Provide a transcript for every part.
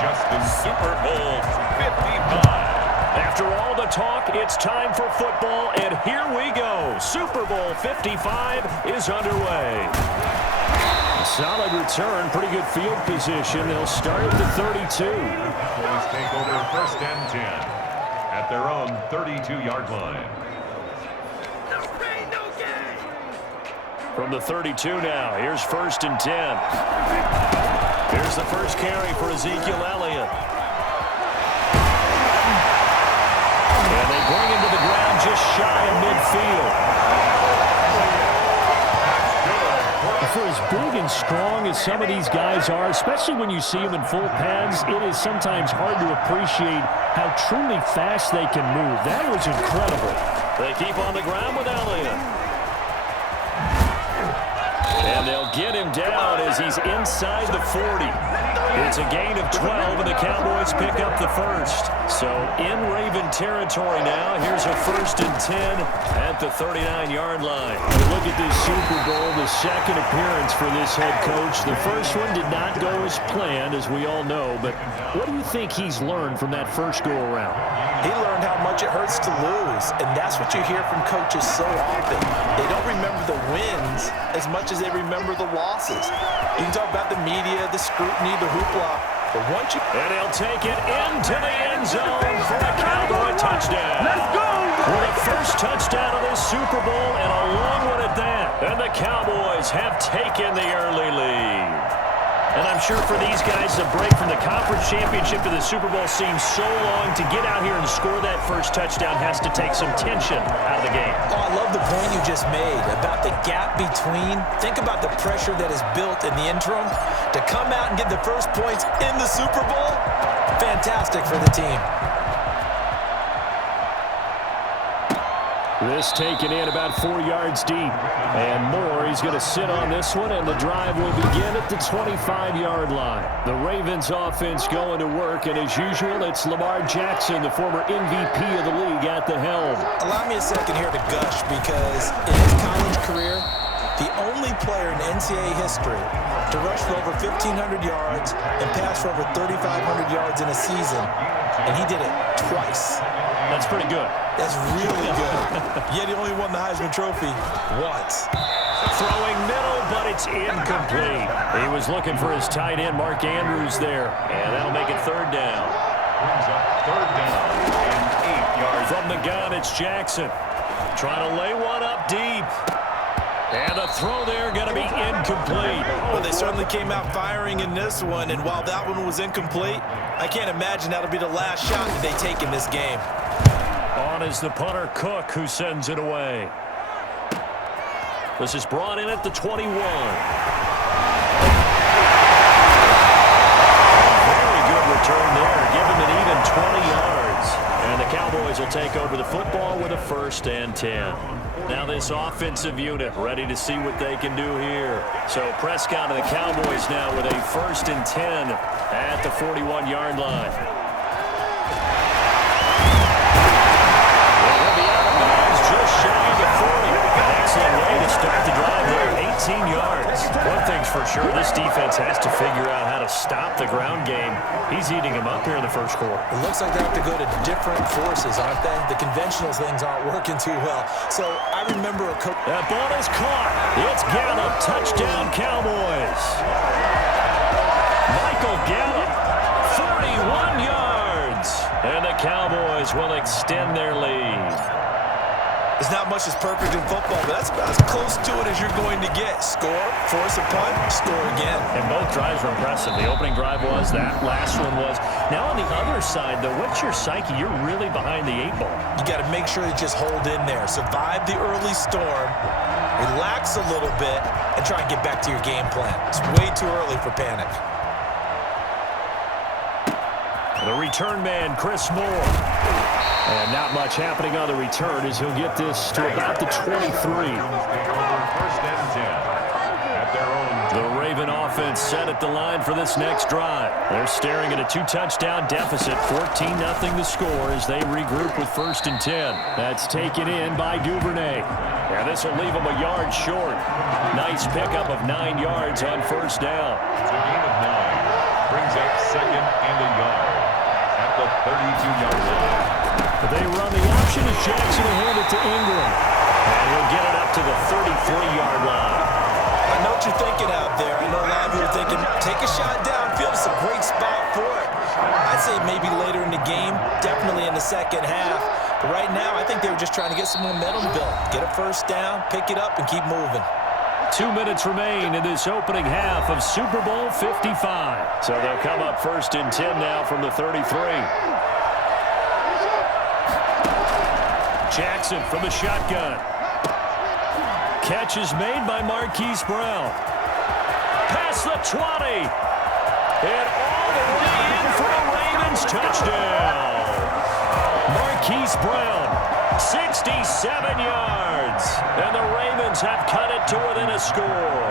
just the Super Bowl 55. After all the talk, it's time for football, and here we go. Super Bowl 55 is underway. A solid return, pretty good field position. They'll start at the 32. Cowboys take over 1st and 10 at their own 32-yard line. From the 32 now, here's 1st and 10. Here's the first carry for Ezekiel Elliott. And they bring him to the ground just shy of midfield. For as big and strong as some of these guys are, especially when you see them in full pads, it is sometimes hard to appreciate how truly fast they can move. That was incredible. They keep on the ground with Elliott. And they'll get him down as he's inside the 40. It's a gain of 12, and the Cowboys pick up the first. So in Raven territory now, here's a 1st and 10 at the 39-yard line. Look at this Super Bowl, the second appearance for this head coach. The first one did not go as planned, as we all know. But what do you think he's learned from that first go-around? He learned how much it hurts to lose, and that's what you hear from coaches so often. They don't remember the wins as much as they remember the losses. You can talk about the media, the scrutiny, the hoopla, but once you... And he'll take it into the end zone for a Cowboy touchdown. Let's go! For the first touchdown of this Super Bowl, and a long one at that. And the Cowboys have taken the early lead. And I'm sure for these guys, the break from the conference championship to the Super Bowl seems so long. To get out here and score that first touchdown has to take some tension out of the game. Oh, I love the point you just made about the gap between. Think about the pressure that is built in the interim. To come out and get the first points in the Super Bowl, fantastic for the team. This taken in about 4 yards deep. And more, he's going to sit on this one, and the drive will begin at the 25-yard line. The Ravens offense going to work, and as usual, it's Lamar Jackson, the former MVP of the league, at the helm. Allow me a second here to gush, because in his college career, the only player in NCAA history to rush for over 1,500 yards and pass for over 3,500 yards in a season, and he did it twice. That's pretty good. That's really good. Yet he only won the Heisman Trophy once. Throwing middle, but it's incomplete. He was looking for his tight end, Mark Andrews, there. And that'll make it 3rd down. Brings up 3rd down and 8 yards. From the gun, it's Jackson. Trying to lay one up deep. And a throw there going to be incomplete. Well, they certainly came out firing in this one, and while that one was incomplete, I can't imagine that'll be the last shot that they take in this game. On is the punter, Cook, who sends it away. This is brought in at the 21. Very good return there. Give him an even 20 yards. And the Cowboys will take over the football with a 1st and 10. Now this offensive unit ready to see what they can do here. So Prescott and the Cowboys now with a 1st and 10 at the 41-yard line. Well, he'll be out of bounds just shy of the 40. An excellent way to start the drive there, 18 yards. One thing's for sure, this defense has to figure out how to stop the ground game. He's eating them up here in the first quarter. It looks like they have to go to different forces, aren't they? The conventional things aren't working too well. So I remember a coach. That ball is caught. It's Gallup. Touchdown, Cowboys. Michael Gallup, 31 yards. And the Cowboys will extend their lead. There's not much that's perfect in football, but that's about as close to it as you're going to get. Score, force a punt, score again. And both drives were impressive. The opening drive was, that last one was. Now on the other side, though, what's your psyche? You're really behind the 8 ball. You got to make sure you just hold in there. Survive the early storm, relax a little bit, and try and get back to your game plan. It's way too early for panic. The return man, Chris Moore. And not much happening on the return as he'll get this to about the 23. 1st and 10 at their own. The Raven offense set at the line for this next drive. They're staring at a 2-touchdown deficit, 14-0 the score as they regroup with 1st and 10. That's taken in by Duvernay. And this will leave them a yard short. Nice pickup of 9 yards on 1st down. It's a gain of 9. Brings up 2nd and a 32-yard line. They run the option as Jackson will hand it to Ingram. And he'll get it up to the 33-yard line. I know what you're thinking out there. I know a lot of you are thinking, take a shot downfield. It's a great spot for it. I'd say maybe later in the game, definitely in the second half. But right now, I think they were just trying to get some momentum built. Get a first down, pick it up, and keep moving. 2 minutes remain in this opening half of Super Bowl 55. So they'll come up 1st and 10 now from the 33. Jackson from the shotgun. Catch is made by Marquise Brown. Past the 20. And all the way in for a Ravens touchdown. Marquise Brown, 67 yards. And the Ravens have cut it to within a score.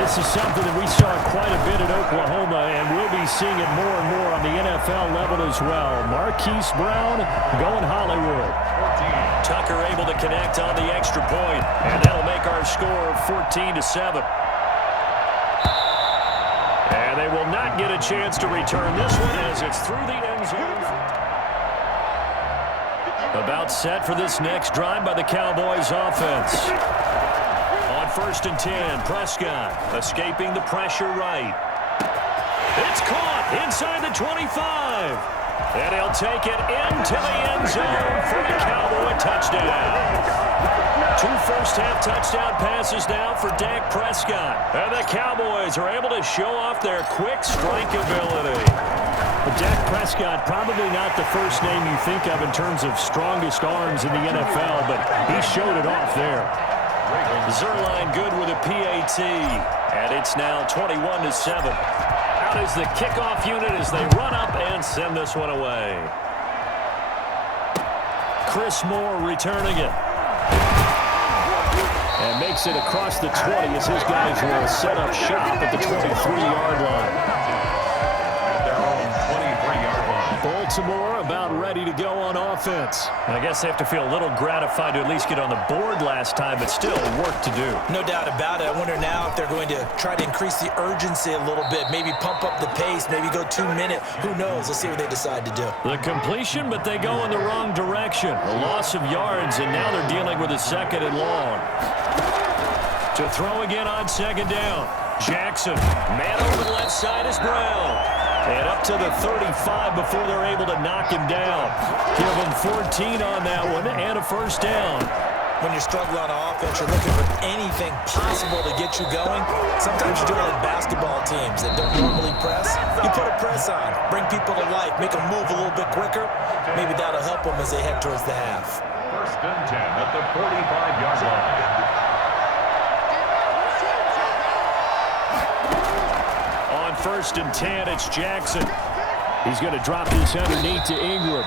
This is something that we saw quite a bit at Oklahoma, and we'll be seeing it more and more on the NFL level as well. Marquise Brown going Hollywood. Tucker able to connect on the extra point, and that'll make our score 14-7. And they will not get a chance to return this one as it's through the end zone. About set for this next drive by the Cowboys offense. On 1st and 10, Prescott escaping the pressure right. It's caught inside the 25. And he'll take it into the end zone for a Cowboy touchdown. 2 first-half touchdown passes now for Dak Prescott. And the Cowboys are able to show off their quick strike ability. But Dak Prescott, probably not the first name you think of in terms of strongest arms in the NFL, but he showed it off there. Zerline good with a PAT. And it's now 21-7. Out is the kickoff unit as they run up and send this one away. Chris Moore returning it. And makes it across the 20 as his guys will set up shop at the 23-yard line. Baltimore about ready to go on offense. I guess they have to feel a little gratified to at least get on the board last time, but still work to do. No doubt about it. I wonder now if they're going to try to increase the urgency a little bit, maybe pump up the pace, maybe go 2 minute. Who knows? Let's see what they decide to do. The completion, but they go in the wrong direction. A loss of yards, and now they're dealing with a 2nd and long. To throw again on 2nd down. Jackson, man over the left side is Brown. And up to the 35 before they're able to knock him down. Give him 14 on that one and a first down. When you're struggling on offense, you're looking for anything possible to get you going. Sometimes you do it like basketball teams that don't normally press. You put a press on, bring people to life, make them move a little bit quicker. Maybe that'll help them as they head towards the half. 1st and 10 at the 45-yard line. 1st and 10, it's Jackson. He's going to drop this underneath to Ingram.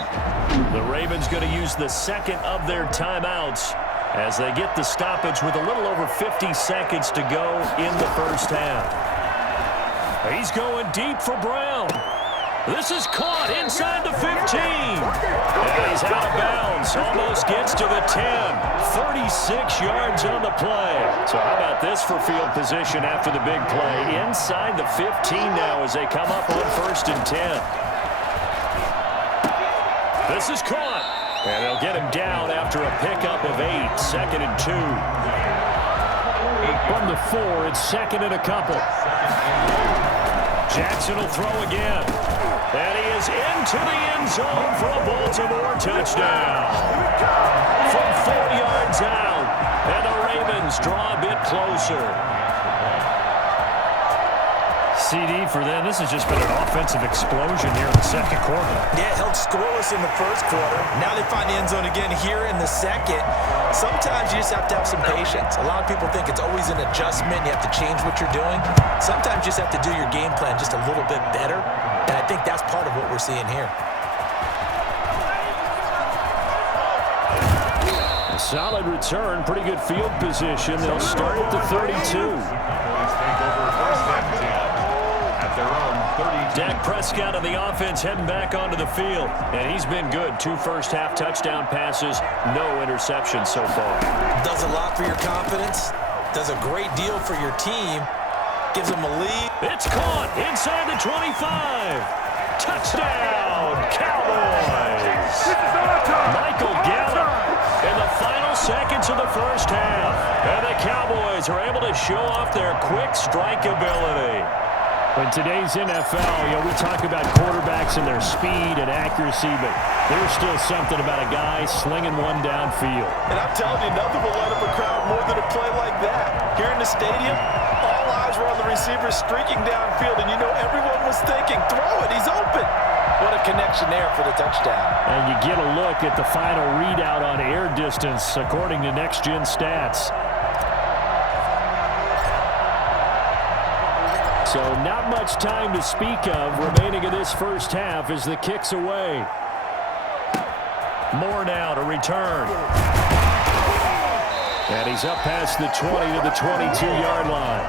The Ravens going to use the 2nd of their timeouts as they get the stoppage with a little over 50 seconds to go in the 1st half. He's going deep for Brown. This is caught inside the 15. And he's out of bounds. Almost gets to the 10. 36 yards on the play. So how about this for field position after the big play? Inside the 15 now as they come up on 1st and 10. This is caught. And they'll get him down after a pickup of 8. 2nd and 2. From the 4, it's 2nd and a couple. Jackson will throw again. And he is into the end zone for a Baltimore touchdown. From 4 yards out. And the Ravens draw a bit closer. CD for them. This has just been an offensive explosion here in the 2nd quarter. Yeah, held scoreless in the 1st quarter. Now they find the end zone again here in the 2nd. Sometimes you just have to have some patience. A lot of people think it's always an adjustment. You have to change what you're doing. Sometimes you just have to do your game plan just a little bit better. And I think that's part of what we're seeing here. A solid return. Pretty good field position. They'll start at the 32. Dak Prescott of the offense heading back onto the field. And he's been good. 2 first-half touchdown passes. No interceptions so far. Does a lot for your confidence. Does a great deal for your team. Gives them a lead. It's caught inside the 25. Touchdown. Cowboys. Michael Gallup in the final seconds of the first half. And the Cowboys are able to show off their quick strike ability. In today's NFL, we talk about quarterbacks and their speed and accuracy, but there's still something about a guy slinging one downfield. And I'm telling you, nothing will light up a crowd more than a play like that. Here in the stadium, all eyes were on the receiver streaking downfield, and everyone was thinking, throw it, he's open. What a connection there for the touchdown. And you get a look at the final readout on air distance, according to Next Gen Stats. So not much time to speak of remaining in this first half as the kick's away. Moore now to return. And he's up past the 20 to the 22-yard line.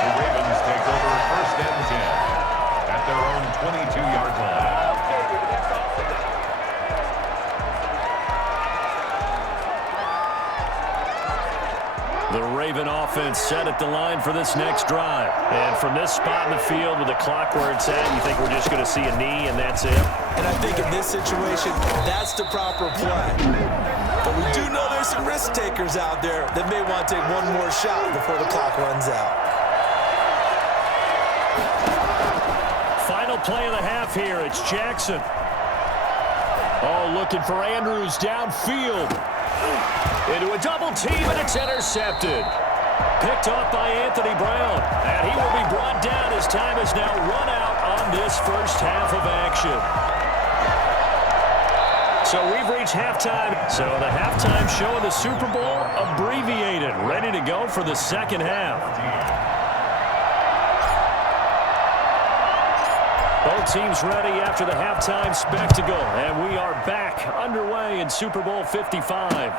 The Ravens take over first and 10 at their own 22-yard line. The Raven offense set at the line for this next drive. And from this spot in the field with the clock where it's at, you think we're just going to see a knee and that's it? And I think in this situation, that's the proper play. But we do know there's some risk takers out there that may want to take one more shot before the clock runs out. Final play of the half here. It's Jackson. Oh, looking for Andrews downfield. Into a double team, and it's intercepted. Picked off by Anthony Brown. And he will be brought down as time is now run out on this first half of action. So we've reached halftime. So the halftime show of the Super Bowl abbreviated. Ready to go for the second half. Both teams ready after the halftime spectacle. And we are back underway in Super Bowl 55.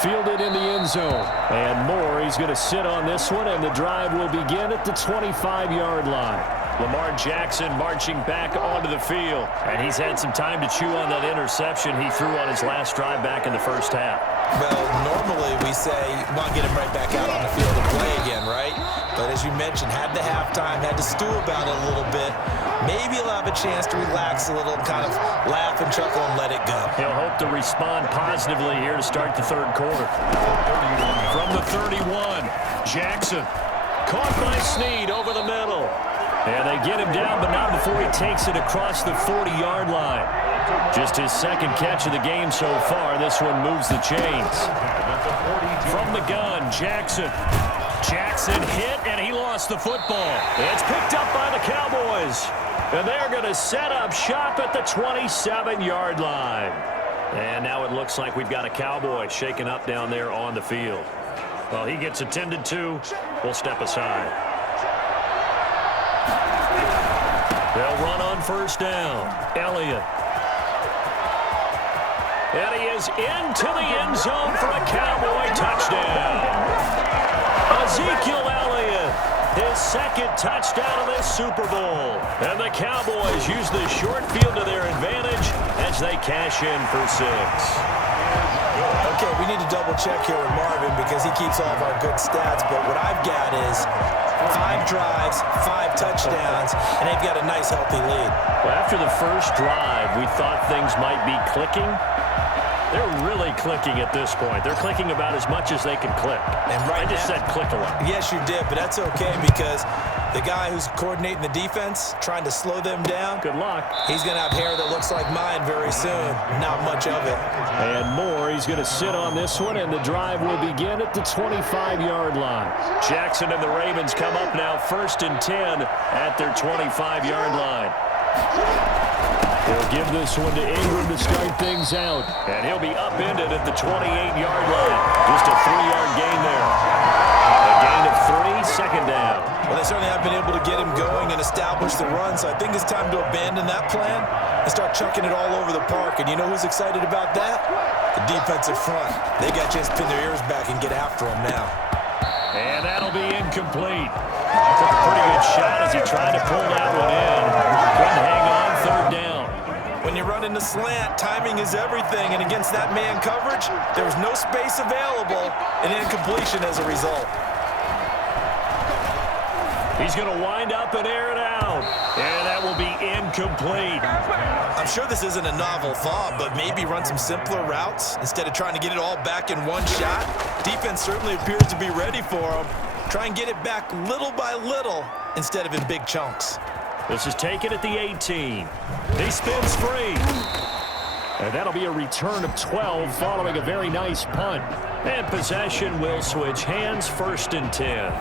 Fielded in the end zone. And Moore, he's going to sit on this one, and the drive will begin at the 25-yard line. Lamar Jackson marching back onto the field. And he's had some time to chew on that interception he threw on his last drive back in the first half. Well, normally we say, want to get him right back out on the field to play again, right? But as you mentioned, had the halftime, had to stew about it a little bit. Maybe he'll have a chance to relax a little, kind of laugh and chuckle and let it go. He'll hope to respond positively here to start the third quarter. From the 31, Jackson caught by Snead over the middle. And they get him down, but not before he takes it across the 40-yard line. Just his second catch of the game so far. This one moves the chains. From the gun, Jackson. Jackson hit, and he lost the football. It's picked up by the Cowboys. And they're going to set up shop at the 27-yard line. And now it looks like we've got a Cowboy shaken up down there on the field. Well, he gets attended to. We'll step aside. They'll run on first down. Elliott. And he is into the end zone for a Cowboy touchdown. Ezekiel Elliott, his second touchdown of this Super Bowl. And the Cowboys use the short field to their advantage as they cash in for 6. Okay, we need to double check here with Marvin because he keeps all of our good stats, but what I've got is 5 drives, 5 touchdowns, and they've got a nice, healthy lead. Well, after the first drive, we thought things might be clicking. They're really clicking at this point. They're clicking about as much as they can click. And right I just said click a lot. Yes, you did, but that's okay because the guy who's coordinating the defense, trying to slow them down, good luck. He's going to have hair that looks like mine very soon. Not much of it. And Moore, he's going to sit on this one, and the drive will begin at the 25-yard line. Jackson and the Ravens come up now first and 10 at their 25-yard line. They'll give this one to Ingram to start things out. And he'll be upended at the 28-yard line. Just a 3-yard gain there. A gain of 3, second down. Well, they certainly have been able to get him going and establish the run, so I think it's time to abandon that plan and start chucking it all over the park. And you know who's excited about that? The defensive front. They got a chance to pin their ears back and get after him now. And that'll be incomplete. Took a pretty good shot as he tried to pull that one in. Couldn't hang on, third down. When you run into slant, timing is everything, and against that man coverage, there was no space available, and incompletion as a result. He's going to wind up and air it out. And that will be incomplete. incomplete. I'm sure this isn't a novel thought, but maybe run some simpler routes instead of trying to get it all back in one shot. Defense certainly appears to be ready for him. Try and get it back little by little instead of in big chunks. This is taken at the 18. He spins free. And that'll be a return of 12 following a very nice punt. And possession will switch hands, 1st and 10.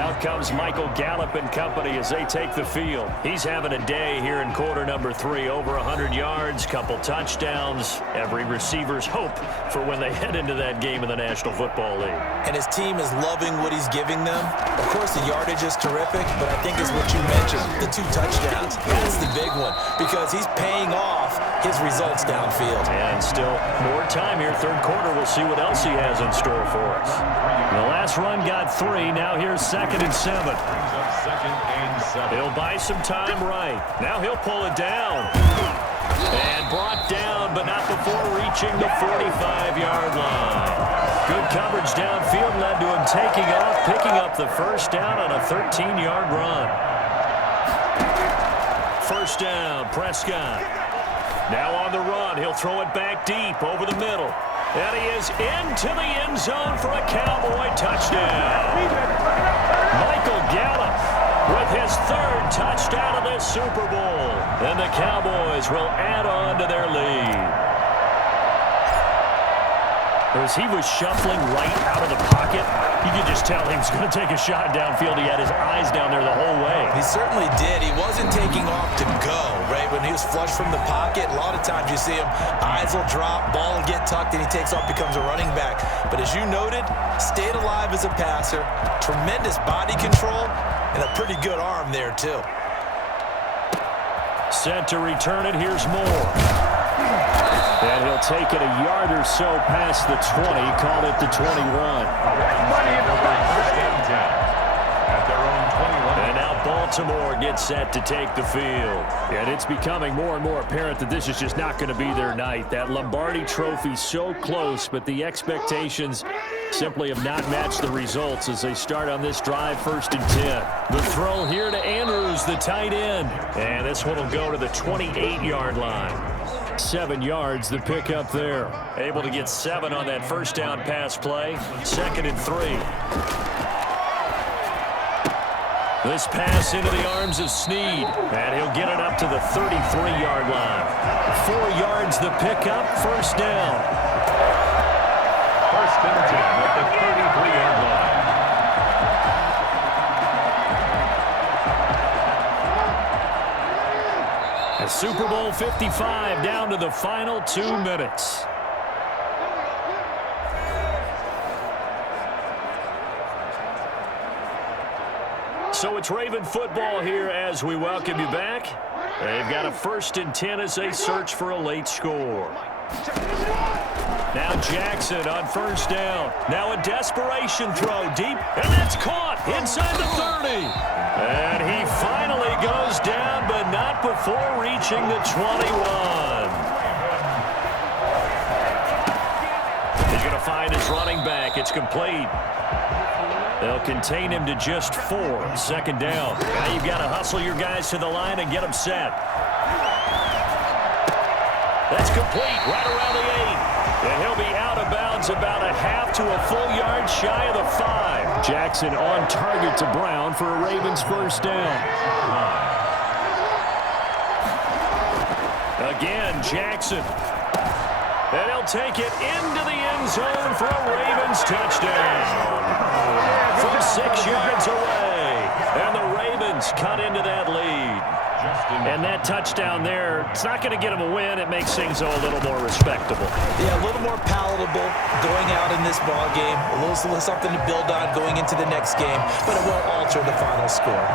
Out comes Michael Gallup and company as they take the field. He's having a day here in quarter number 3. Over 100 yards, couple touchdowns. Every receiver's hope for when they head into that game in the National Football League. And his team is loving what he's giving them. Of course, the yardage is terrific, but I think it's what you mentioned, the 2 touchdowns. That's the big one because he's paying off his results downfield. And still more time here, 3rd quarter. We'll see what else he has in store for us. The last run got 3. Now here's 2nd and 7. He'll buy some time right. Now he'll pull it down. And brought down, but not before reaching the 45-yard line. Good coverage downfield led to him taking off, picking up the 1st down on a 13-yard run. 1st down, Prescott. Now on the run, he'll throw it back deep over the middle. And he is into the end zone for a Cowboy touchdown. Michael Gallup with his 3rd touchdown of this Super Bowl. And the Cowboys will add on to their lead. As he was shuffling right out of the pocket, you could just tell he was going to take a shot downfield. He had his eyes down there the whole way. He certainly did. He wasn't taking off to go, right? When he was flush from the pocket, a lot of times you see him, eyes will drop, ball will get tucked, and he takes off, becomes a running back. But as you noted, stayed alive as a passer, tremendous body control, and a pretty good arm there, too. Set to return it. Here's Moore. And he'll take it a yard or so past the 20, called it the 21. And now Baltimore gets set to take the field. And it's becoming more and more apparent that this is just not going to be their night. That Lombardi trophy so close, but the expectations simply have not matched the results as they start on this drive, 1st and 10. The throw here to Andrews, the tight end. And this one will go to the 28-yard line. 7 yards, the pickup there. Able to get 7 on that 1st down pass play. 2nd and 3. This pass into the arms of Snead. And he'll get it up to the 33-yard line. 4 yards, the pickup. 1st down. 1st and 10 at the 33-yard line. Super Bowl 55 down to the final 2 minutes. So it's Raven football here as we welcome you back. They've got a 1st and 10 as they search for a late score. Now Jackson on 1st down. Now a desperation throw deep, and that's caught inside the 30. And he finally goes down, but not before reaching the 21. He's going to find his running back. It's complete. They'll contain him to just 4. 2nd down. Now you've got to hustle your guys to the line and get them set. That's complete right around the 8. And he'll be out of bounds about a half to a full yard shy of the 5. Jackson on target to Brown for a Ravens 1st down. Again, Jackson. And he'll take it into the end zone for a Ravens touchdown. From 6 yards away. And the Ravens cut into that lead. And that touchdown there, it's not going to get them a win. It makes things a little more respectable. Yeah, a little more palatable going out in this ball game. A little something to build on going into the next game, but it won't alter the final score.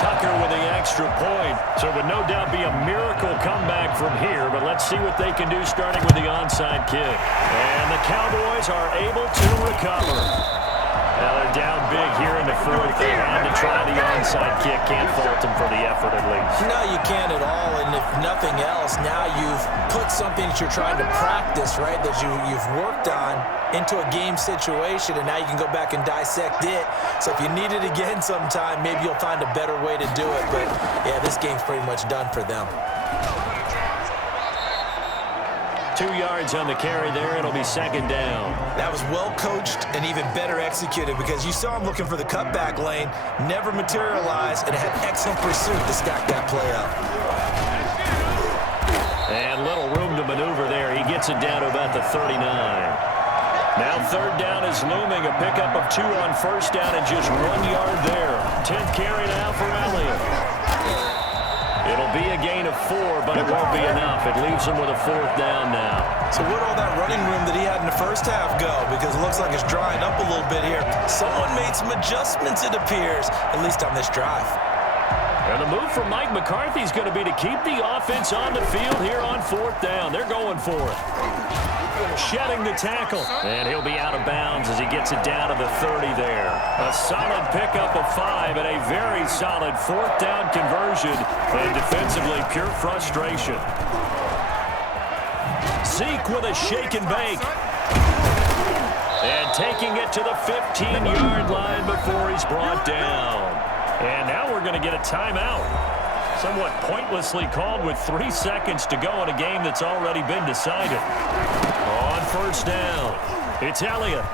Tucker with the extra point. So it would no doubt be a miracle comeback from here, but let's see what they can do starting with the onside kick. And the Cowboys are able to recover. Now they're down big here in the 4th. They had to try the onside kick. Can't fault them for the effort at least. No, you can't at all. And if if nothing else, now you've put something that you're trying to practice, right, that you've worked on into a game situation, and now you can go back and dissect it. So if you need it again sometime, maybe you'll find a better way to do it. But, yeah, this game's pretty much done for them. 2 yards on the carry there. It'll be second down. That was well coached and even better executed because you saw him looking for the cutback lane, never materialized, and had excellent pursuit to stack that play up. And little room to maneuver there. He gets it down to about the 39. Now third down is looming. A pickup of 2 on first down and just 1 yard there. 10th carry now for Elliott. It'll be a gain of 4, but it won't be enough. It leaves him with a 4th down now. So where'd all that running room that he had in the first half go? Because it looks like it's drying up a little bit here. Someone made some adjustments, it appears, at least on this drive. And the move from Mike McCarthy is going to be to keep the offense on the field here on 4th down. They're going for it. Shedding the tackle. And he'll be out of bounds as he gets it down to the 30 there. A solid pickup of 5 and a very solid 4th down conversion. And defensively, pure frustration. Zeke with a shake and bake. And taking it to the 15-yard line before he's brought down. And now we're going to get a timeout. Somewhat pointlessly called with 3 seconds to go in a game that's already been decided. On first down, it's Elliott.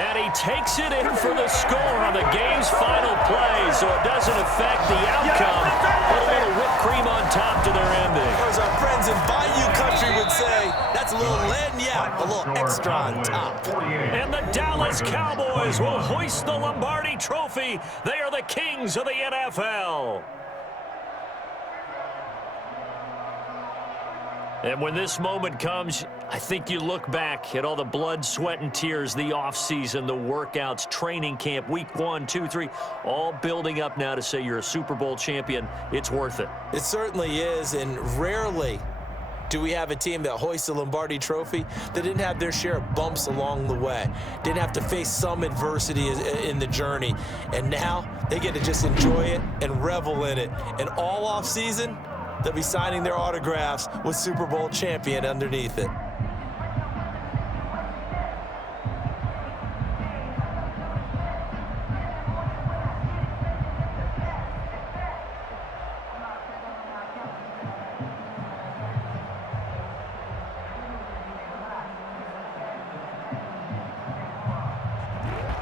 And he takes it in for the score on the game's final play, so it doesn't affect the outcome. Put a little whipped cream on top to their ending. Or as our friends in Bayou Country would say, that's a little lagniappe, a little extra on top. And the Dallas Cowboys will hoist the Lombardi Trophy. They are the kings of the NFL. And when this moment comes, I think you look back at all the blood, sweat, and tears, the offseason, the workouts, training camp, week 1, 2, 3, all building up now to say you're a Super Bowl champion. It's worth it. It certainly is, and rarely do we have a team that hoists the Lombardi Trophy that didn't have their share of bumps along the way, didn't have to face some adversity in the journey, and now they get to just enjoy it and revel in it. And all offseason, they'll be signing their autographs with Super Bowl champion underneath it.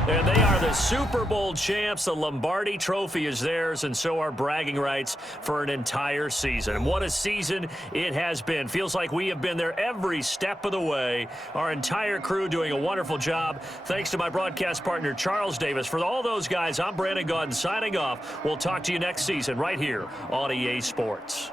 And they are the Super Bowl champs. The Lombardi Trophy is theirs, and so are bragging rights for an entire season. And what a season it has been. Feels like we have been there every step of the way. Our entire crew doing a wonderful job. Thanks to my broadcast partner, Charles Davis. For all those guys, I'm Brandon Gaudin signing off. We'll talk to you next season right here on EA Sports.